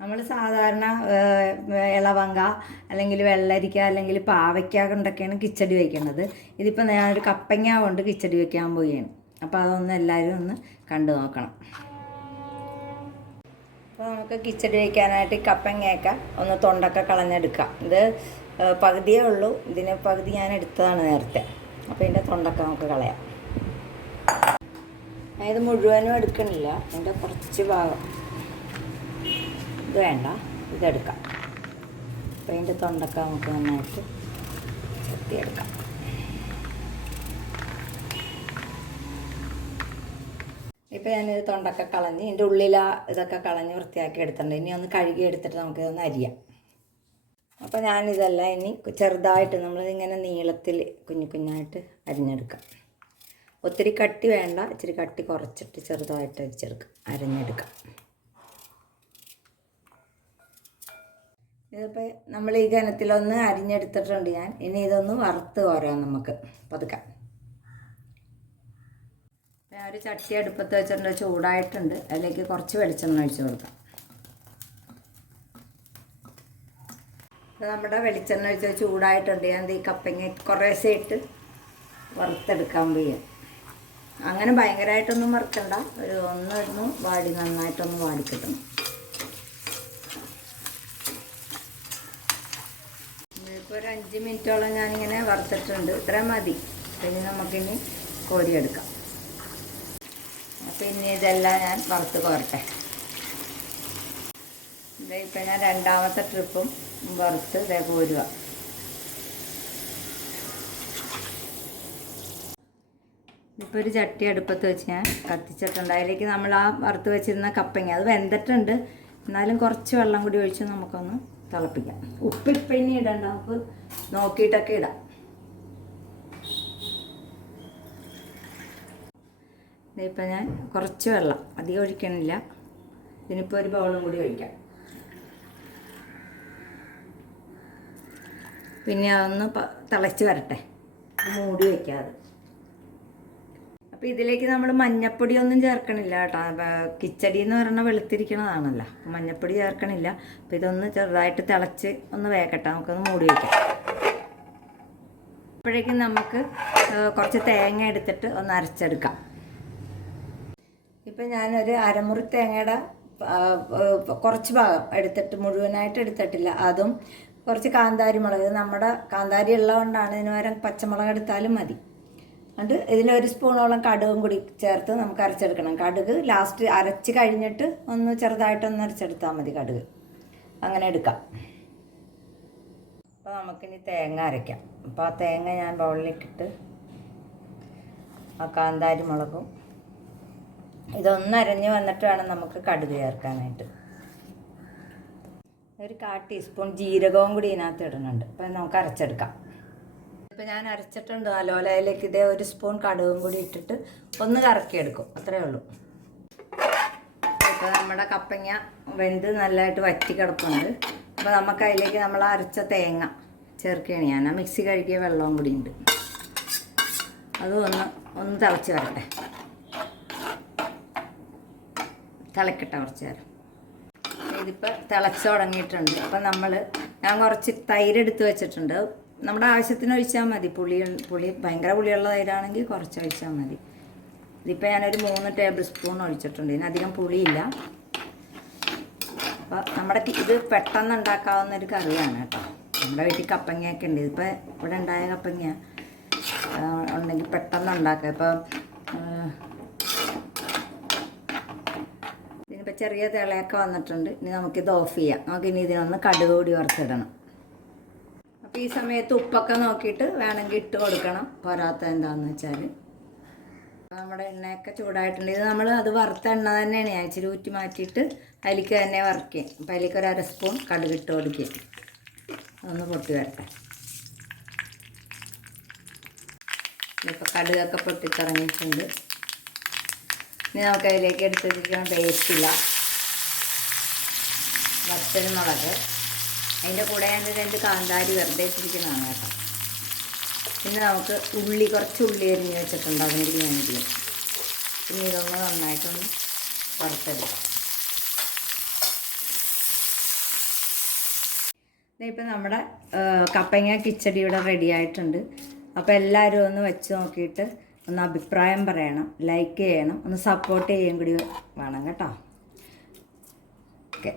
നമ്മൾ സാധാരണ ഇളവങ്ക അല്ലെങ്കിൽ വെള്ളരിക്ക അല്ലെങ്കിൽ പാവയ്ക്ക കൊണ്ടൊക്കെയാണ് കിച്ചടി വയ്ക്കുന്നത് ഇതിപ്പോൾ ഞാനൊരു കപ്പങ്ങ കൊണ്ട് കിച്ചടി വയ്ക്കാൻ പോവുകയാണ്. അപ്പോൾ അതൊന്ന് എല്ലാവരും ഒന്ന് കണ്ടു നോക്കണം. അപ്പോൾ നമുക്ക് കിച്ചടി വയ്ക്കാനായിട്ട് കപ്പങ്ങയൊക്കെ ഒന്ന് തൊണ്ടൊക്കെ കളഞ്ഞെടുക്കാം. ഇത് പകുതിയേ ഉള്ളൂ. ഇതിന് പകുതി ഞാൻ എടുത്തതാണ് നേരത്തെ. അപ്പോൾ ഇതിന്റെ തൊണ്ടൊക്കെ നമുക്ക് കളയാം. അതായത് മുഴുവനും എടുക്കണില്ല. അതിന്റെ കുറച്ച് ഭാഗം. ഇത് വേണ്ട ഇതെടുക്കാം. അപ്പോൾ അതിന്റെ തൊണ്ടൊക്കെ നമുക്ക് നന്നായിട്ട് ചെത്തിയെടുക്കാം ഇപ്പോൾ ഞാനിത് തൊണ്ടൊക്കെ കളഞ്ഞ് ഇതിന്റെ ഉള്ളിലാ ഇതൊക്കെ കളഞ്ഞ് വൃത്തിയാക്കി എടുത്തിട്ടുണ്ട്. ഇനി ഒന്ന് കഴുകി എടുത്തിട്ട് നമുക്കിതൊന്ന് അരിയാം. അപ്പോൾ ഞാനിതെല്ലാം ഇനി ചെറുതായിട്ട് നമ്മളിങ്ങനെ നീളത്തിൽ കുഞ്ഞു കുഞ്ഞായിട്ട് അരിഞ്ഞെടുക്കാം. ഒത്തിരി കട്ടി വേണ്ട ഇച്ചിരി കട്ടി കുറച്ചിട്ട് ചെറുതായിട്ട് അരിച്ചെടുക്കാം അരിഞ്ഞെടുക്കാം. ഇതിപ്പോൾ നമ്മൾ ഈ കനത്തിലൊന്ന് അരിഞ്ഞെടുത്തിട്ടുണ്ട് ഞാൻ. ഇനി ഇതൊന്ന് വറുത്ത് കോരാം നമുക്ക്. പതുക്കാം. ഞാൻ ഒരു ചട്ടി അടുപ്പത്ത് വെച്ചിട്ടുണ്ട്. ചൂടായിട്ടുണ്ട്. അതിലേക്ക് കുറച്ച് വെളിച്ചെണ്ണ ഒഴിച്ചു കൊടുക്കാം. നമ്മുടെ വെളിച്ചെണ്ണ ഒഴിച്ച് ചൂടായിട്ടുണ്ട്. ഞാൻ ഈ കപ്പങ്ങ കുറേശ്ശെ ഇട്ട് വറുത്തെടുക്കാൻ പോയി. അങ്ങനെ ഭയങ്കരമായിട്ടൊന്നും വറുക്കണ്ട. ഒരു ഒന്നൊന്ന് വാടി നന്നായിട്ടൊന്ന് വാടിക്കിട്ടുന്നു ഒരു അഞ്ച് മിനിറ്റോളം ഞാനിങ്ങനെ വറുത്തിട്ടുണ്ട്. ഇത്ര മതി. പിന്നെ നമുക്കിനി കോരിയെടുക്കാം. പിന്നെ ഇതെല്ലാം ഞാൻ വറുത്ത് കോരട്ടെ. ഇപ്പം ഞാൻ രണ്ടാമത്തെ ട്രിപ്പും വറുത്ത് ഇതേ കോരുക ഇപ്പോൾ ഒരു ചട്ടി അടുപ്പത്ത് വെച്ച് ഞാൻ കത്തിച്ചിട്ടുണ്ട്. അതിലേക്ക് നമ്മൾ ആ വറുത്ത് വെച്ചിരുന്ന കപ്പങ്ങ അത് വെന്തിട്ടുണ്ട്. എന്നാലും കുറച്ച് വെള്ളം കൂടി ഒഴിച്ച് നമുക്കൊന്ന് തിളപ്പിക്കാം. ഉപ്പ് ഇപ്പം ഇനി ഇടണ്ട. നമുക്ക് നോക്കിയിട്ടൊക്കെ ഇടാം. ഇപ്പം ഞാൻ കുറച്ച് വെള്ളം. അധികം ഒഴിക്കണില്ല. ഇതിനിപ്പോൾ ഒരു ബൗളും കൂടി ഒഴിക്കാം. പിന്നെ അതൊന്ന് തിളച്ച് വരട്ടെ. മൂടി വയ്ക്കാതെ അപ്പോൾ ഇതിലേക്ക് നമ്മൾ മഞ്ഞപ്പൊടി ഒന്നും ചേർക്കണില്ല കേട്ടോ. കിച്ചടി എന്ന് പറഞ്ഞാൽ വെളുത്തിരിക്കണതാണല്ലോ. മഞ്ഞപ്പൊടി ചേർക്കണില്ല. അപ്പോൾ ഇതൊന്ന് ചെറുതായിട്ട് തിളച്ച് ഒന്ന് വേക്കട്ടെ നമുക്കൊന്ന് മൂടി വയ്ക്കാം അപ്പോഴേക്കും നമുക്ക് കുറച്ച് തേങ്ങ എടുത്തിട്ട് ഒന്ന് അരച്ചെടുക്കാം. ഇപ്പം ഞാനൊരു അരമുറി തേങ്ങയുടെ കുറച്ച് ഭാഗം എടുത്തിട്ട് മുഴുവനായിട്ട് എടുത്തിട്ടില്ല. അതും കുറച്ച് കാന്താരി മുളക് നമ്മുടെ കാന്താരി ഉള്ളതുകൊണ്ടാണ് ഇതിന് പകരം പച്ചമുളക് എടുത്താലും മതി. എന്നിട്ട് ഇതിലൊരു സ്പൂണോളം കടുകും കൂടി ചേർത്ത് നമുക്ക് അരച്ചെടുക്കണം. കടുക് ലാസ്റ്റ് അരച്ച് കഴിഞ്ഞിട്ട് ഒന്ന് ചെറുതായിട്ടൊന്ന് അരച്ചെടുത്താൽ മതി കടുക്. അങ്ങനെ എടുക്കാം. അപ്പോൾ നമുക്കിനി തേങ്ങ അരയ്ക്കാം. അപ്പോൾ ആ തേങ്ങ ഞാൻ ബൗളിലേക്കിട്ട് ആ കാന്താരി മുളകും ഇതൊന്ന് അരഞ്ഞ് വന്നിട്ട് വേണം നമുക്ക് കടുക് ചേർക്കാനായിട്ട്. ഒരു കാ ടീസ്പൂൺ ജീരകവും കൂടി ഇതിനകത്ത് ഇടുന്നുണ്ട് അപ്പോൾ നമുക്ക് അരച്ചെടുക്കാം. ഇപ്പം ഞാൻ അരച്ചിട്ടുണ്ട് അലോലയിലേക്ക് ഇതേ ഒരു സ്പൂൺ കടുകും കൂടി ഇട്ടിട്ട് ഒന്ന് കറക്കിയെടുക്കും. അത്രേ ഉള്ളൂ. ഇപ്പോൾ നമ്മുടെ കപ്പങ്ങ വെന്ത് നല്ലതായിട്ട് വറ്റി കിടപ്പുണ്ട്. അപ്പോൾ നമുക്ക് അതിലേക്ക് നമ്മൾ അരച്ച തേങ്ങ ചേർക്കുകയാണ് ഞാൻ. ആ മിക്സി കഴുകിയ വെള്ളവും കൂടി ഉണ്ട്. അതും ഒന്ന് ഒന്ന് തിളച്ച് വരട്ടെ. തിളക്കട്ടെ കുറച്ച് നേരം. ഇതിപ്പോൾ തിളച്ച് തുടങ്ങിയിട്ടുണ്ട്. അപ്പം നമ്മൾ ഞാൻ കുറച്ച് തൈര് എടുത്ത് വെച്ചിട്ടുണ്ട്. നമ്മുടെ ആവശ്യത്തിന് ഒഴിച്ചാൽ മതി. പുളി പുളി ഭയങ്കര പുളിയുള്ള തൈരാണെങ്കിൽ കുറച്ച് ഒഴിച്ചാൽ മതി. ഇതിപ്പോൾ ഞാനൊരു മൂന്ന് ടേബിൾ സ്പൂൺ ഒഴിച്ചിട്ടുണ്ട്. ഇതിനധികം പുളിയില്ല. അപ്പോൾ നമ്മുടെ ഇത് പെട്ടെന്ന് ഉണ്ടാക്കാവുന്ന ഒരു കറിയാണ് കേട്ടോ. നമ്മുടെ വീട്ടിൽ കപ്പങ്ങയൊക്കെ ഉണ്ട്. ഇതിപ്പോൾ ഇവിടെ ഉണ്ടായ കപ്പങ്ങ ഉണ്ടെങ്കിൽ പെട്ടെന്ന് ഉണ്ടാക്കാം. ഇപ്പോൾ ഇതിനിപ്പോൾ ചെറിയ തിളയൊക്കെ വന്നിട്ടുണ്ട്. ഇനി നമുക്കിത് ഓഫ് ചെയ്യാം. നമുക്കിനി ഇതിനൊന്ന് കടുക് കൂടി വറുത്തിടണം. ഈ സമയത്ത് ഉപ്പൊക്കെ നോക്കിയിട്ട് വേണമെങ്കിൽ ഇട്ട് കൊടുക്കണം. പോരാത്ത എന്താണെന്ന് വെച്ചാൽ നമ്മുടെ എണ്ണയൊക്കെ ചൂടായിട്ടുണ്ട്. ഇത് നമ്മൾ അത് വറുത്ത എണ്ണ തന്നെയാണ്. ഞാൻ ഇച്ചിരി ഊറ്റി മാറ്റിയിട്ട് അതിലേക്ക് തന്നെ വറുക്കുക. അപ്പം അതിലേക്ക് ഒരു അര സ്പൂൺ കടുക് ഇട്ട് കൊടുക്കുക. ഒന്ന് പൊട്ടി വരട്ടെ. ഇപ്പോൾ കടുകൊക്കെ പൊട്ടിത്തിറങ്ങിയിട്ടുണ്ട് ഇനി നമുക്ക് അതിലേക്ക് എടുത്തിരിക്കണം വെച്ചിരിക്കാൻ വറ്റൽ വറ്റൽമുളക്. അതിന്റെ കൂടെ ഞാൻ രണ്ട് കാന്താരി വെറുതെ ഇട്ടിരിക്കുന്നതാണ് കേട്ടോ. പിന്നെ നമുക്ക് ഉള്ളി കുറച്ച് ഉള്ളി അരിഞ്ഞ് വെച്ചിട്ടുണ്ട്. അതിന് വേണ്ടി പിന്നെ ഇതൊന്ന് നന്നായിട്ടൊന്ന് വറുത്തെടുക്കാം. ഇപ്പം നമ്മുടെ കപ്പങ്ങ കിച്ചടി ഇവിടെ റെഡി ആയിട്ടുണ്ട്. അപ്പോൾ എല്ലാവരും ഒന്ന് വെച്ച് നോക്കിയിട്ട് ഒന്ന് അഭിപ്രായം പറയണം ലൈക്ക് ചെയ്യണം ഒന്ന് സപ്പോർട്ട് ചെയ്യുകയും കൂടി വേണം കേട്ടോ. ഓക്കെ